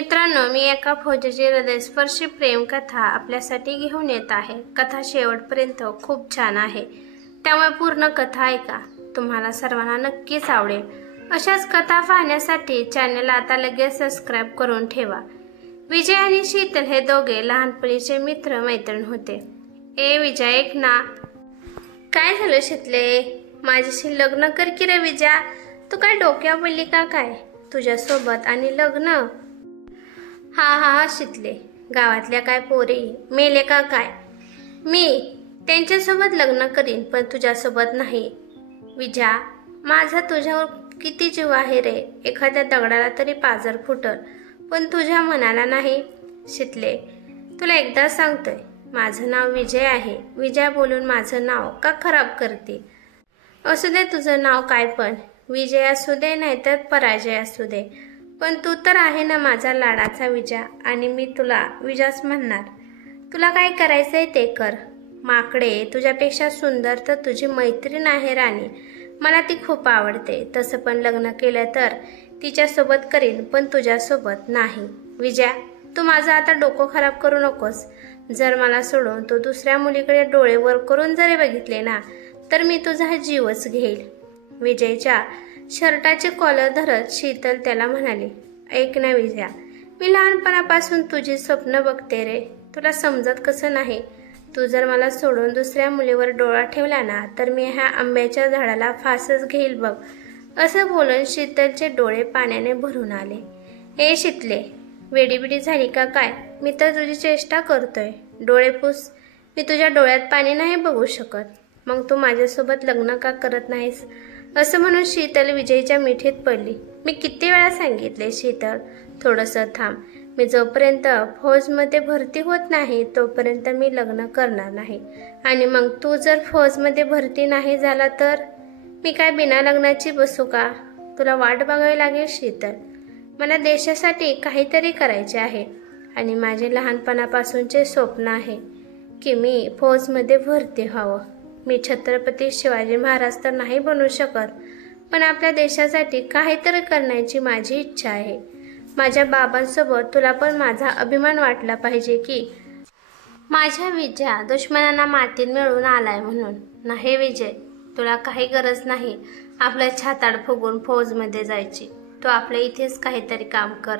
मित्रांनो, मी एका फौजेची हृदयस्पर्शी प्रेम कथा आपल्यासाठी घेऊन येत आहे। कथा शेवटपर्यंत खूप छान आहे, त्यामुळे पूर्ण कथा ऐका, तुम्हाला सर्वांना नक्कीच आवडेल। अशाच कथा पाहण्यासाठी चॅनलला आता लगेच सबस्क्राइब करून ठेवा। विजय आणि शीतल हे दोघे लहानपणीचे मित्र मैत्रीण होते। ए विजय, ऐक ना। काय झालं शीतले? माझ्याशी लग्न कर की रे विजया। तू काय डोक्यावर पडली का काय? तुझ्यासोबत आणि लग्न? हा शीतले, गावातल्या काय पोरी मेले का काय? मी त्यांच्यासोबत लग्न करीन, पण तुझ्यासोबत नाही। विजया, माझा तुझ्यावर किती जीव आहे रे। एखाद्या दगडाला तरी पाझर फुटल, पण तुझ्या मनाला नाही। शीतले, तुला एकदा सांगतोय, माझं नाव विजय आहे। विजय बोलून माझं नाव का खराब करते? असू दे तुझं नाव काय पण, विजय असू दे नाहीतर पराजय असू दे, पण तू तर आहे ना माझा लाडाचा विजय, आणि मी तुला विजयच म्हणणार। तुला काय करायचंय ते कर। माकडे, तुझ्यापेक्षा सुंदर तर तुझी मैत्रीण आहे राणी, मला ती खूप आवडते। तसं पण लग्न केलं तर तिच्यासोबत करीन, पण तुझ्यासोबत नाही। विजया, तू माझं आता डोकं खराब करू नकोस। जर मला सोडून तू दुसऱ्या मुलीकडे डोळे वर करून जरी बघितले ना, तर मी तुझा जीवच घेईल। विजयच्या शर्टाचे कॉलर धरत शीतल त्याला म्हणाली, ऐक ना विजया, मी लहानपणापासून तुझी स्वप्न बघते रे, तुला समजत कसं नाही? तू जर मला सोडून दुसऱ्या मुलीवर डोळा ठेवला ना, तर मी ह्या आंब्याच्या झाडाला फासच घेईल बघ। असं बोलून शीतलचे डोळे पाण्याने भरून आले। ए शीतले, वेडीबिडी झाली का काय? मी तर तुझी चेष्टा करतोय। डोळे पुस, मी तुझ्या डोळ्यात पाणी नाही बघू शकत। मग तू माझ्यासोबत लग्न का करत नाहीस? असं म्हणून शीतल विजयच्या मिठीत पडली। मी किती वेळा सांगितले शीतल, थोडंसं थांब। मी जोपर्यंत फौजमध्ये भरती होत नाही तोपर्यंत मी लग्न करणार नाही, आणि मग तू जर फौजमध्ये भरती नाही झाला तर मी काय बिना लग्नाची बसू का? तुला वाट बघावी लागेल शीतल। मला देशासाठी काहीतरी करायचे आहे, आणि माझे लहानपणापासूनचे स्वप्न आहे की मी फौजमध्ये भरती व्हावं। मी छत्रपती शिवाजी महाराज तर नाही बनू शकत, पण आपल्या देशासाठी काहीतरी करण्याची माझी इच्छा आहे। माझ्या बाबांसोबत तुला पण माझा अभिमान वाटला पाहिजे की माझ्या विजया दुश्मनांना मातीत मिळवून आलाय म्हणून। नाही विजय, तुला काही गरज नाही आपलं छाताड फुगून फौजमध्ये जायची। तू आपल्या इथेच काहीतरी काम कर।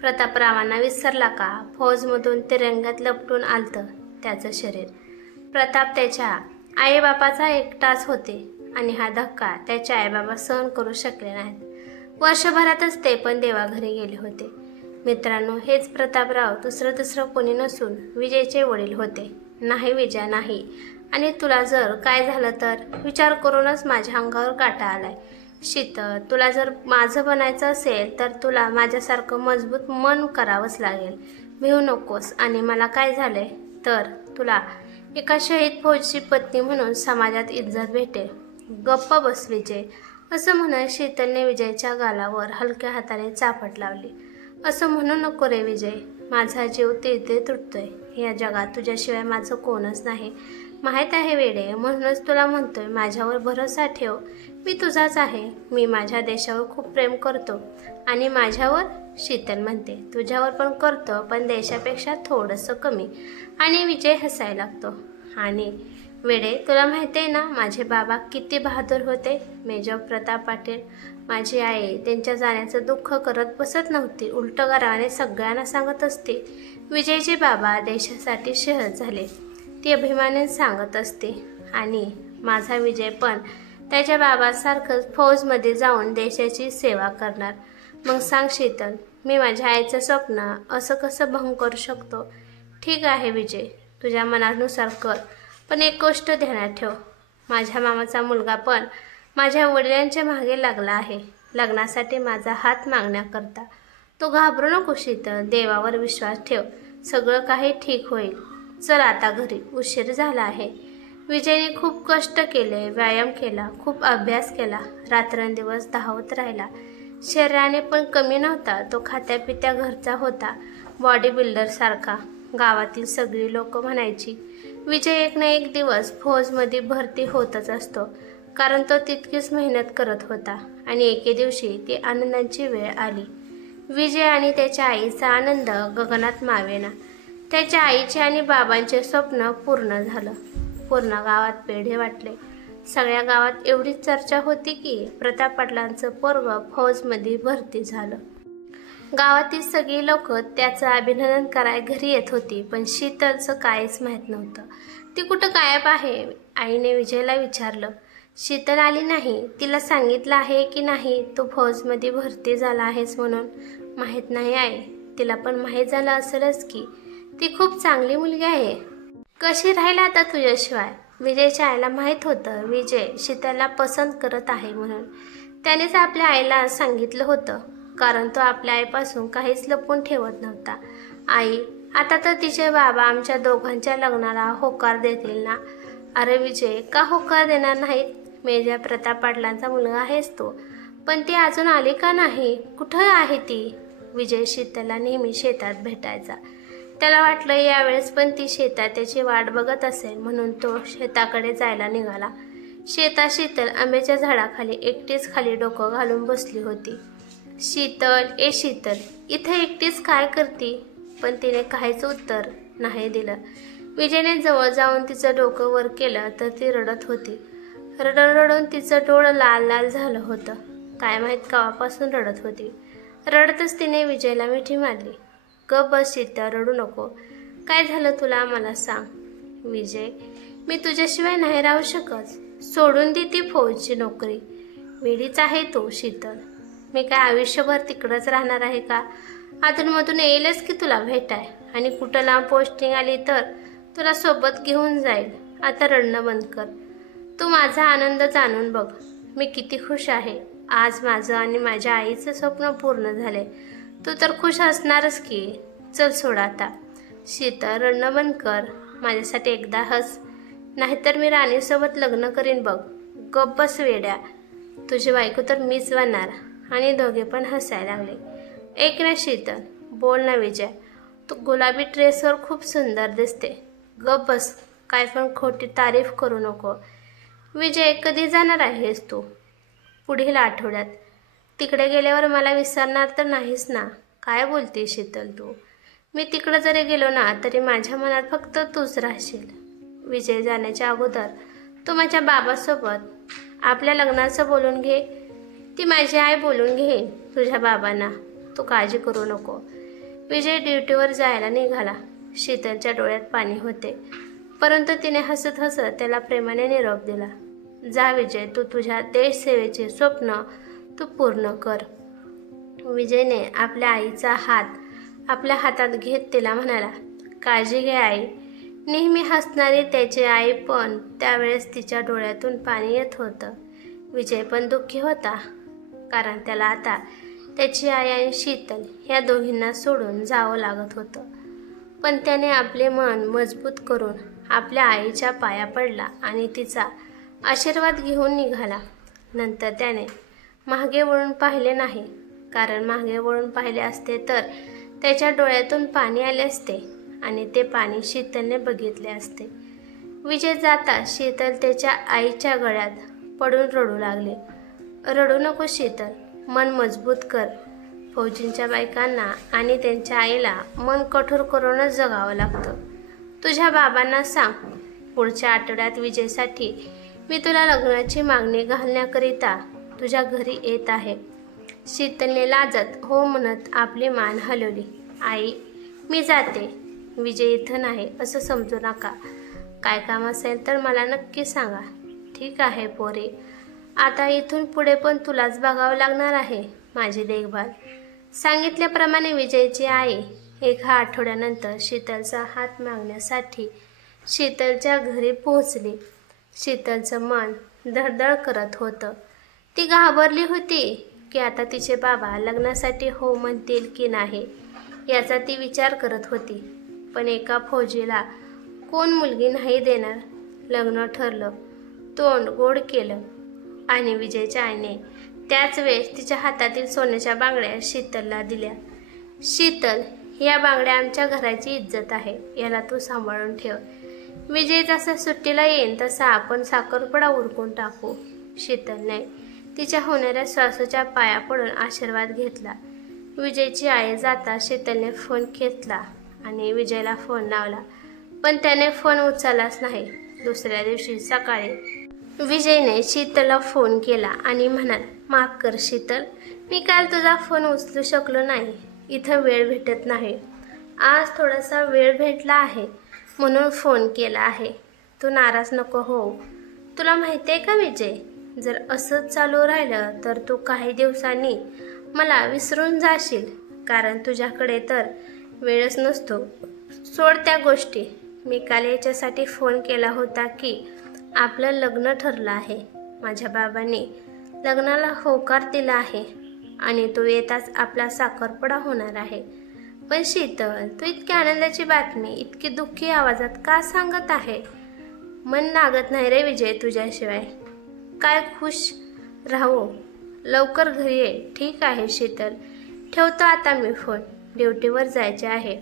प्रतापरावांना विसरला का? फौजमधून तिरंग्यात लपटून आलतं त्याचं शरीर। प्रताप त्याच्या आईबापाचा एकटाच होते, आणि हा धक्का त्याचे आईबाबा सहन करू शकले नाहीत। वर्षभरातच ते पण देवाघरी गेले होते। मित्रांनो, हेच प्रतापराव दुसरं कोणी नसून विजयचे वडील होते। नाही विजय, नाही, आणि तुला जर काय झालं तर विचार करूनच माझ्या अंगावर काटा आलाय। शीतल, तुला जर माझं बनायचं असेल तर तुला माझ्यासारखं मजबूत मन करावंच लागेल। भिवू नकोस, आणि मला काय झालंय तर तुला एका शहीद फौजीची पत्नी म्हणून समाजात इज्जत भेटेल। गप्प बस विजय, असं म्हणत शीतलने विजयच्या गालावर हलक्या हाताने चापट लावली। असं म्हणू नको रे विजय, माझा जीव तिळते तुटतोय। या जगात तुझ्याशिवाय माझं कोणच नाही, माहीत आहे वेडे, म्हणूनच तुला म्हणतोय माझ्यावर भरोसा ठेव। मी तुझाच आहे। मी माझ्या देशावर खूप प्रेम करतो, आणि माझ्यावर, शीतल म्हणते, तुझ्यावर पण करतो, पण देशापेक्षा थोडंसं कमी। आणि विजय हसायला लागतो, आणि वेडे, तुला माहिती आहे ना माझे बाबा किती बहादूर होते? मेजर प्रताप पाटील। माझी आई त्यांच्या जाण्याचं दुःख करत बसत नव्हती, उलट गाराने सगळ्यांना सांगत असते, विजयचे बाबा देशासाठी शहीद झाले। ती अभिमानाने सांगत असते, आणि माझा विजय पण त्याच्या बाबासारखंच फौजमध्ये जाऊन देशाची सेवा करणार। मग सांग शीतल, मी माझ्या आईचं स्वप्न असं कसं भंग करू शकतो? ठीक आहे विजय, तुझ्या मनानुसार कर, पण एक गोष्ट ध्यानात ठेव, माझ्या मामाचा मुलगा पण माझ्या वडिलांच्या मागे लागला आहे लग्नासाठी माझा हात मागण्याकरता। तू घाबरू नको शीतल, देवावर विश्वास ठेव, सगळं काही ठीक होईल। चल आता घरी, उशीर झाला आहे। विजयने खूप कष्ट केले, व्यायाम केला, खूप अभ्यास केला, रात्रंदिवस धावत राहिला। शरीराने पण कमी नव्हता, तो खात्यापित्या घरचा होता, बॉडी बिल्डर सारखा। गावातील सगळी लोक म्हणायची, विजय एक ना एक दिवस फौजमध्ये भरती होतच असतो, कारण तो तितकीच मेहनत करत होता। आणि एके दिवशी ती आनंदाची वेळ आली। विजय आणि त्याच्या आईचा आनंद गगनात मावेना. त्याच्या आईचे आणि बाबांचे स्वप्न पूर्ण झालं. पूर्ण गावात पेढे वाटले. सगळ्या गावात एवढीच चर्चा होती की प्रताप पाटलांचं पोरगं फौजमध्ये भरती झालं. गावातील सगळी लोक त्याचं अभिनंदन करायला घरी येत होती, पण शीतलचं काहीच माहीत नव्हतं. ती कुठं गायब आहे? आईने विजयला विचारलं. शीतल आली नाही. तिला सांगितलं आहे की नाही तू फौजमध्ये भरती झाला आहेस म्हणून? माहीत नाही आई. तिला पण माहीत झालं असेलच की. ती खूप चांगली मुलगी आहे. कशी राहील आता तुझ्याशिवाय? विजयच्या आईला माहीत होतं विजय शीतलला पसंत करत आहे म्हणून. त्यानेच आपल्या आईला सांगितलं होतं, कारण तो आपल्या आईपासून काहीच लपवून ठेवत नव्हता. आई, आता तर तिचे बाबा आमच्या दोघांच्या लग्नाला होकार देतील ना? अरे विजय, का होकार देणार नाहीत? मेजर प्रताप पाटलांचा मुलगा आहेस तो. पण ती अजून आली का नाही? कुठं आहे ती? विजय शीतलला नेहमी शेतात भेटायचा. त्याला वाटलं यावेळेस पण ती शेतात त्याची वाट बघत असेल, म्हणून तो शेताकडे जायला निघाला. शेतात शीतल आंब्याच्या झाडाखाली एकटीच खाली डोकं घालून बसली होती. शीतल, ए शीतल, इथे एकटीच काय करती? पण तिने काहीच उत्तर नाही दिलं. विजयने जवळ जाऊन तिचं डोकं वर केलं तर ती रडत होती. रडून तिचं डोळं लाल लाल झालं होतं. काय माहीत केव्हापासून रडत होती. रडतच तिने विजयला मिठी मारली. गप बस शीतल, रडू नको. काय झालं तुला मला सांग. विजय, मी तुझ्याशिवाय नाही राहू शकत. सोडून दे ती फौजची नोकरी. वेडीच आहे तू शीतल. मी काय आयुष्यभर तिकडंच राहणार आहे का? अधूनमधून येईलच की तुला भेटाय, आणि कुठं लांब पोस्टिंग आली तर तुला सोबत घेऊन जाईल. आता रडणं बंद कर. तू माझा आनंद जाणून बघ. मी किती खुश आहे. आज माझं आणि माझ्या आईचं स्वप्न पूर्ण झाले. तू तर खुश असणारच की. चल सोड आता. शीतल, रडणं बंद कर. माझ्यासाठी एकदा हस, नाहीतर मी राणीसोबत लग्न करीन बघ. गप्प बस वेड्या. तुझी बायको तर मीच बनणार. आणि दोघे पण हसायला लागले. एक ना शीतल, बोल ना विजय. तू गुलाबी ड्रेसवर खूप सुंदर दिसते. गप्प बस. काय पण खोटी तारीफ करू नको. विजय, कधी जाणार आहेस तू? पुढील आठवड्यात. तिकडे गेल्यावर मला विसरणार तर नाहीस ना? काय बोलते शीतल तू? मी तिकडे जरी गेलो ना तरी माझ्या मनात फक्त तूच राहशील. विजय जाण्याच्या अगोदर तू माझ्या बाबासोबत आपल्या लग्नाचं बोलून घे. ती माझी आई बोलून घेईन तुझ्या बाबांना. तू काळजी करू नको. विजय ड्युटीवर जायला निघाला. शीतलच्या डोळ्यात पाणी होते, परंतु तिने हसत हसत त्याला प्रेमाने निरोप दिला. जा विजय, तू तुझ्या देशसेवेचे स्वप्न तू पूर्ण कर. विजयने आपल्या आईचा हात आपल्या हातात घेत तिला म्हणाला, काळजी घे आई. नेहमी हसणारी त्याची आई पण त्यावेळेस तिच्या डोळ्यातून पाणी येत होतं. विजय पण दुःखी होता, कारण त्याला आता त्याची आई आणि शीतल या दोघींना सोडून जावं लागत होतं. पण त्याने आपले मन मजबूत करून आपल्या आईच्या पाया पडला आणि तिचा आशीर्वाद घेऊन निघाला. नंतर त्याने मागे वळून पाहिले नाही, कारण मागे वळून पाहिले असते तर त्याच्या डोळ्यातून पाणी आले असते आणि ते पाणी शीतलने बघितले असते. विजय जाता शीतल त्याच्या आईच्या गळ्यात पडून रडू लागली. रडू नको शीतल, मन मजबूत कर. फौजींच्या बायकांना आणि त्यांच्या आईला मन कठोर करूनच जगावं लागतं. तुझ्या बाबांना सांग, पुढच्या आठवड्यात विजयसाठी मी तुला लग्नाची मागणी घालण्याकरिता तुझ्या घरी येत आहे. शीतलने लाजत हो म्हणत आपली मान हलवली. आई, मी जाते. विजय इथं नाही असं समजू नका. काय काम असेल तर मला नक्की सांगा. ठीक आहे पोरी, आता इथून पुढे पण तुलाच बघावं लागणार आहे माझी देखभाल. सांगितल्याप्रमाणे विजयची आई एका आठवड्यानंतर शीतलचा हात मागण्यासाठी शीतलच्या घरी पोहोचली. शीतलचं मन धडधड करत होतं. ती घाबरली होती की आता तिचे बाबा लग्नासाठी हो म्हणतील की नाही याचा ती विचार करत होती. पण एका फौजीला कोण मुलगी नाही देणार. लग्न ठरलं, तोंड गोड केलं आणि विजयच्या आईने त्याच वेळेस तिच्या हातातील सोन्याच्या बांगड्या शीतलला दिल्या. शीतल, या बांगड्या आमच्या घराची इज्जत आहे, याला तू सांभाळून ठेव. विजय जसा सुट्टीला येईन तसा आपण साखरपुडा उरकून टाकू. शीतलने तिच्या होणाऱ्या सासूच्या पाया पडून आशीर्वाद घेतला. विजयची आई जाता शीतलने फोन घेतला आणि विजयला फोन लावला, पण त्याने फोन उचललाच नाही. दुसऱ्या दिवशी सकाळी विजयने शीतलला फोन केला आणि म्हणाला, माफ कर शीतल, मी काल तुझा फोन उचलू शकलो नाही. इथं वेळ भेटत नाही. आज थोडासा वेळ भेटला आहे म्हणून फोन केला आहे. तू नाराज नको हो. तुला माहिती आहे का विजय, जर असंच चालू राहिलं तर तू काही दिवसांनी मला विसरून जाशील, कारण तुझ्याकडे तर वेळच नसतो. सोड त्या गोष्टी. मी काल याच्यासाठी फोन केला होता की आपलं लग्न ठरलं आहे. माझ्या बाबांनी लग्नाला होकार दिला आहे आणि तो येताच आपला साखरपुडा होणार आहे. पण शीतल, तू इतकी आनंदाची बातमी इतकी दुःखी आवाजात का सांगत आहे? मन लागत नाही रे विजय तुझ्याशिवाय. काय खुश राहू. लवकर घरी ये. ठीक आहे शीतल, ठेवतो आता मी फोन. ड्युटीवर जायचे आहे.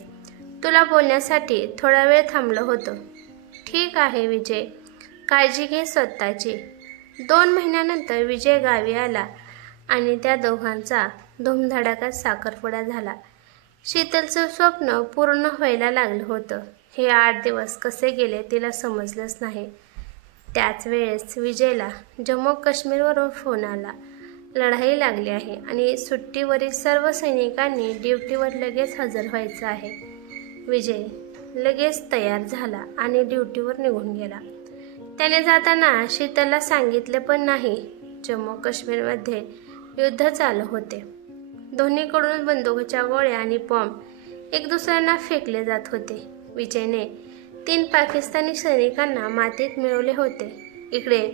तुला बोलण्यासाठी थोडा वेळ थांबलो होतो. ठीक आहे विजय, काळजी घे स्वतःची. 2 महिन्यानंतर विजय गावी आला आणि त्या दोघांचा धूमधडाक्यात साखरपुडा झाला. शीतलचं स्वप्न पूर्ण व्हायला लागलं होतं. हे 8 दिवस कसे गेले तिला समजलंच नाही. त्याच वेळेस विजयला जम्मू काश्मीरवरून फोन आला. लढाई लागली आहे आणि सुट्टीवरील सर्व सैनिकांनी ड्युटीवर लगेच हजर व्हायचं आहे. विजय लगेच तयार झाला आणि ड्युटीवर निघून गेला. त्याने जाताना शीतलला सांगितले पण नाही. जम्मू काश्मीरमध्ये युद्ध चालू होते. दोन्हीकडून बंदुकीच्या गोळ्या आणि बॉम्ब एक दुसऱ्यांना फेकले जात होते. विजयने 3 पाकिस्तानी सैनिकांना मातीत मिळवले होते. इकडे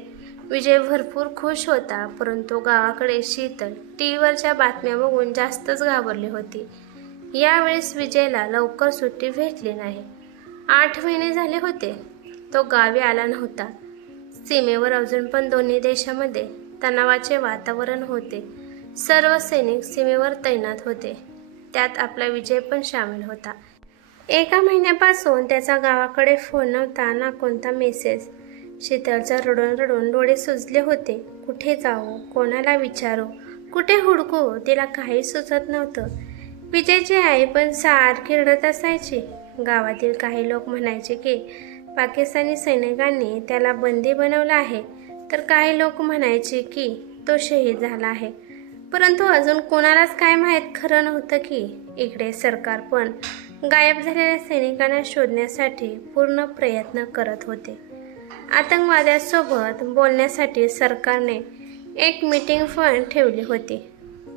विजय भरपूर खुश होता, परंतु गावाकडे शीतल टीव्हीवरच्या बातम्या बघून जास्तच घाबरली होती. यावेळेस विजयला लवकर सुट्टी भेटली नाही. 8 महिने झाले होते तो गावी आला नव्हता. सीमेवर अजून पण दोन्ही देशामध्ये तणावाचे वातावरण होते. सर्व सैनिक सीमेवर तैनात होते. त्यात आपला विजय पण सामील होता. 1 महिन्यापासून त्याचा गावाकडे फोन नव्हता ना कोणता मेसेज. शीतलचा रडून रडून डोळे सुजले होते. कुठे जाऊ, कोणाला विचारू, कुठे हुडकू, तिला काही सुचत नव्हतं. विजयची आई पण सारखी रडत असायची. गावातील काही लोक म्हणायचे की पाकिस्तानी सैनिकांनी त्याला बंदी बनवलं आहे, तर काही लोक म्हणायचे की तो शहीद झाला आहे. परंतु अजून कोणालाच काय माहीत खरं नव्हतं की इकडे सरकार पण गायब झालेल्या सैनिकांना शोधण्यासाठी पूर्ण प्रयत्न करत होते. आतंकवाद्यांसोबत बोलण्यासाठी सरकारने एक मीटिंग पण ठेवली होती,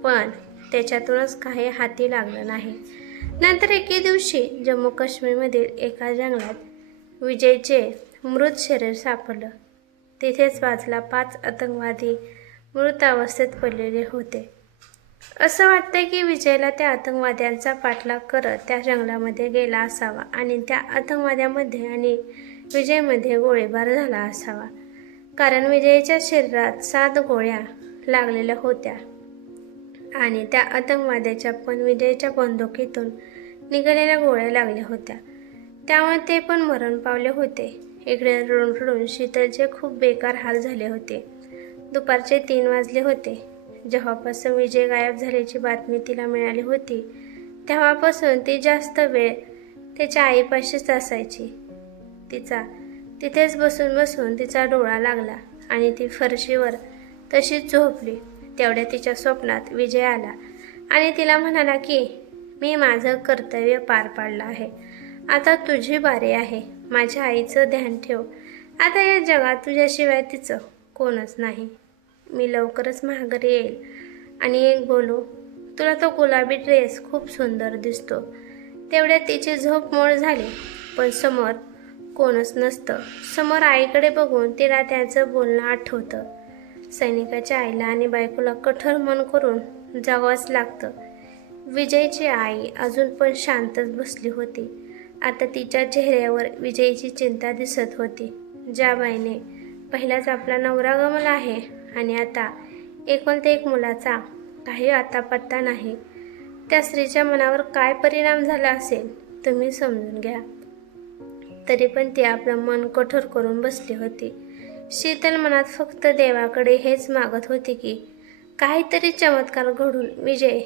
पण त्याच्यातूनच काही हाती लागलं नाही. नंतर एके दिवशी जम्मू काश्मीरमधील एका जंगलात विजयचे मृत शरीर सापडलं. तिथेच बाजूला 5 आतंकवादी मृत अवस्थेत पडलेले होते. असं वाटतंय की विजयला त्या आतंकवाद्यांचा पाठलाग करत त्या जंगलामध्ये गेला असावा आणि त्या आतंकवाद्यांमध्ये आणि विजयमध्ये गोळीबार झाला असावा, कारण विजयच्या शरीरात 7 गोळ्या लागलेल्या होत्या आणि त्या आतंकवाद्याच्या पण विजयच्या बंदुकीतून निघालेल्या गोळ्या लागल्या होत्या. त्यामुळे ते पण मरण पावले होते. इकडे रडून रडून शीतलचे खूप बेकार हाल झाले होते. दुपारचे 3 वाजले होते. जेव्हापासून विजय गायब झाल्याची बातमी तिला मिळाली होती, तेव्हापासून ती जास्त वेळ त्याच्या आईपाशीच असायची. तिथेच बसून बसून तिचा डोळा लागला आणि ती फरशीवर तशीच झोपली. तेवढ्या तिच्या स्वप्नात विजय आला आणि तिला म्हणाला की मी माझं कर्तव्य पार पाडलं आहे. आता तुझी बारी आहे. माझ्या आईचं ध्यान ठेव. आता या जगात तुझ्याशिवाय तिचं कोणच नाही. मी लवकरच माघारी येईल आणि एक बोलू, तुला तो गुलाबी ड्रेस खूप सुंदर दिसतो. तेवढ्यात तिची झोप मोड झाली, पण समोर कोणच नसतं. समोर आईकडे बघून तिला त्याचं बोलणं आठवतं. सैनिकाच्या आईला आणि बायकोला कठोर मन करून जावंच लागतं. विजयची आई अजून पण शांतच बसली होती. आता तिच्या चेहऱ्यावर विजयची चिंता दिसत होती. ज्या बाईने पहिलाच आपला नवरा गमावला आहे आणि आता एकुलत्या एक मुलाचा काही आता पत्ता नाही, त्या स्त्रीच्या मनावर काय परिणाम झाला असेल तुम्ही समजून घ्या. तरी पण ती आपलं मन कठोर करून बसली होती. शीतल मनात फक्त देवाकडे हेच मागत होती की काहीतरी चमत्कार घडून विजय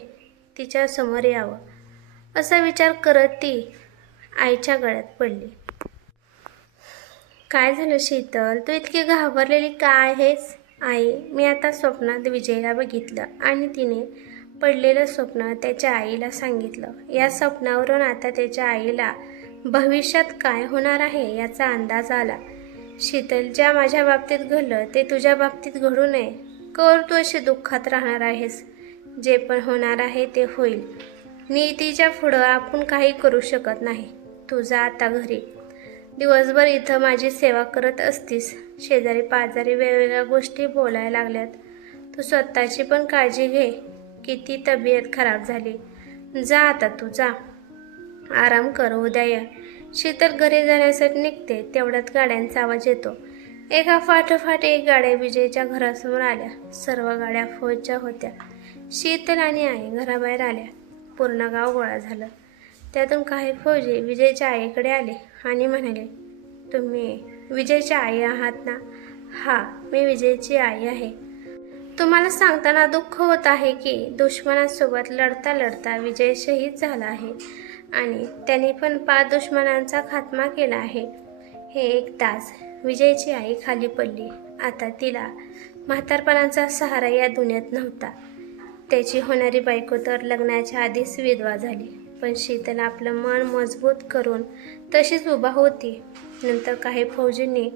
तिच्या समोर यावं असा विचार करत ती आईच्या गळ्यात पडली. काय झालं शीतल, तू इतकी घाबरलेली का आहेस? आई, मी आता स्वप्नात विजयला बघितलं आणि तिने पडलेलं स्वप्न त्याच्या आईला सांगितलं. या स्वप्नावरून आता त्याच्या आईला भविष्यात काय होणार आहे याचा अंदाज आला. शीतल, ज्या माझ्या बाबतीत घडलं ते तुझ्या बाबतीत घडू नये. कर तू अशी दुःखात राहणार आहेस? जे पण होणार आहे ते होईल. नियतीच्या पुढं आपण काही करू शकत नाही. तू जा आता घरी. दिवसभर इथं माझी सेवा करत असतीस. शेजारी पाजारी वेगवेगळ्या गोष्टी बोलायला लागल्यात. तू स्वतःची पण काळजी घे. किती तब्येत खराब झाली. जा आता तू जा, आराम कर, उद्या ये. शीतल घरी जाण्यासाठी निघते तेवढ्यात गाड्यांचा आवाज येतो. एका फाटोफाट एक गाड्या विजयच्या घरासमोर आल्या. सर्व गाड्या फौजच्या होत्या. शीतल आणि आई घराबाहेर आल्या. पूर्ण गाव गोळा झालं. त्यातून काही फौजी विजयच्या आईकडे आले आणि म्हणाले, तुम्ही विजयच्या आई आहात ना? हा, मी विजयची आई आहे. तुम्हाला सांगताना दुःख होत आहे की दुश्मनासोबत लढता लढता विजय शहीद झाला आहे आणि त्यांनी पण 5 दुश्मनांचा खात्मा केला आहे. हे ऐकताच विजयची आई खाली पडली. आता तिला म्हातारपणाचा सहारा या दुनियेत नव्हता. त्याची होणारी बायको तर लग्नाच्या आधीच विधवा झाली. पण शीतल आपलं मन मजबूत करून तशीच उभा होती. नंतर काही फौजींनी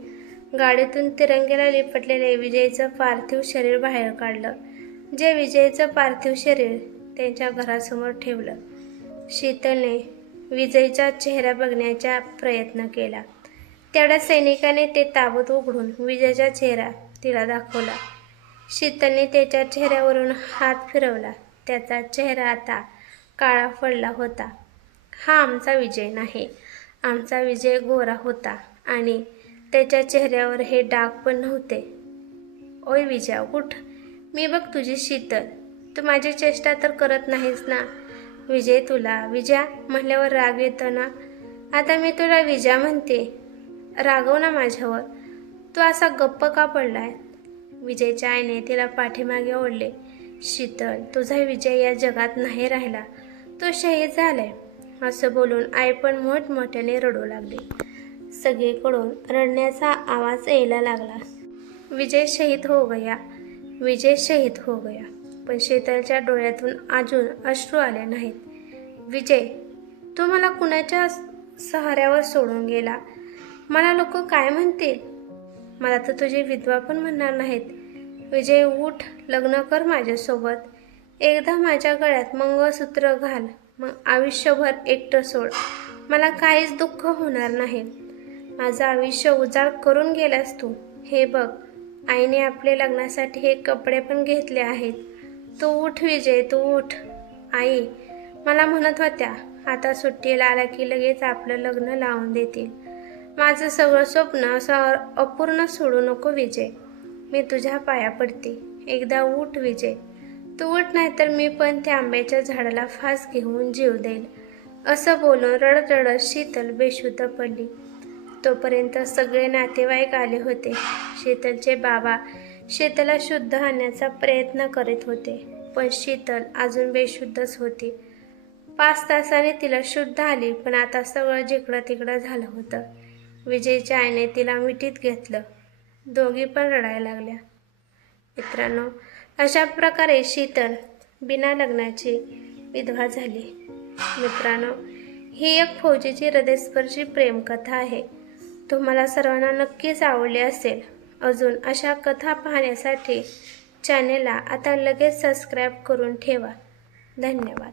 गाडीतून तिरंग्याला लिपटलेले विजयचं पार्थिव शरीर बाहेर काढलं. जे विजयचं पार्थिव शरीर त्यांच्या घरासमोर ठेवलं. शीतलने विजयचा चेहरा बघण्याचा प्रयत्न केला. तेवढ्या सैनिकाने ते ताबूत उघडून विजयचा चेहरा तिला दाखवला. शीतलने त्याच्या चेहऱ्यावरून हात फिरवला. त्याचा चेहरा आता काळा पडला होता. हा आमचा विजय नाही. आमचा विजय गोरा होता आणि त्याच्या चेहऱ्यावर हे डाग पण नव्हते. ओय विजया, उठ. मी बघ तुझी शीतल. तू माझी चेष्टा तर करत नाहीस ना? विजय, तुला विजया म्हणल्यावर राग येतो ना? आता मी तुला विजया म्हणते. रागव ना माझ्यावर. तू असा गप्प का पडलाय? विजयच्या आईने तिला पाठीमागे ओढले. शीतल, तुझा विजय या जगात नाही राहिला. तो शहीद झालाय. असं बोलून आई पण मोठमोठ्याने रडू लागली. सगळीकडून रडण्याचा आवाज यायला लागला. विजय शहीद हो गया, विजय शहीद हो गया. पण शीतलच्या डोळ्यातून अजून अश्रू आले नाहीत. विजय, तू मला कुणाच्या सहाऱ्यावर सोडून गेला? मला लोक काय म्हणतील? मला तर तुझी विधवा पण म्हणणार नाहीत. विजय, उठ, लग्न कर माझ्यासोबत. एकदा माझ्या गळ्यात मंगळसूत्र घाल, मग आयुष्यभर एकटं सोड. मला काहीच दुःख होणार नाही. माझं आयुष्य उजाड करून गेलास तू. हे बघ, आईने आपले लग्नासाठी हे कपडे पण घेतले आहेत. तू उठ विजय, तू उठ. आई मला म्हणत होत्या आता सुट्टीला आला की लगेच आपलं लग्न लावून देतील. माझं सगळं स्वप्न असं अपूर्ण सोडू नको विजय. मी तुझ्या पाया पडते. एकदा उठ विजय, तू उठ, नाहीतर मी पण त्या आंब्याच्या झाडाला फास घेऊन जीव देईल. असं बोलून रडत रडत शीतल बेशुद्ध पडली. तोपर्यंत सगळे नातेवाईक आले होते. शीतलचे बाबा शीतलला शुद्ध आणण्याचा प्रयत्न करीत होते, पण शीतल अजून बेशुद्धच होती. 5 तासाने तिला शुद्ध आली, पण आता सगळं जिकडं तिकडं झालं होतं. विजयच्या आईने तिला मिठीत घेतलं. दोघी पण रडायला लागल्या. मित्रांनो, अशा प्रकारे शीतल बिना लग्नाची विधवा झाली. मित्रांनो, ही एक फौजीची हृदयस्पर्शी प्रेमकथा आहे. तुम्हाला सर्वांना नक्कीच आवडली असेल. अजून अशा कथा पाहण्यासाठी चॅनेलला आता लगेच सबस्क्राईब करून ठेवा. धन्यवाद.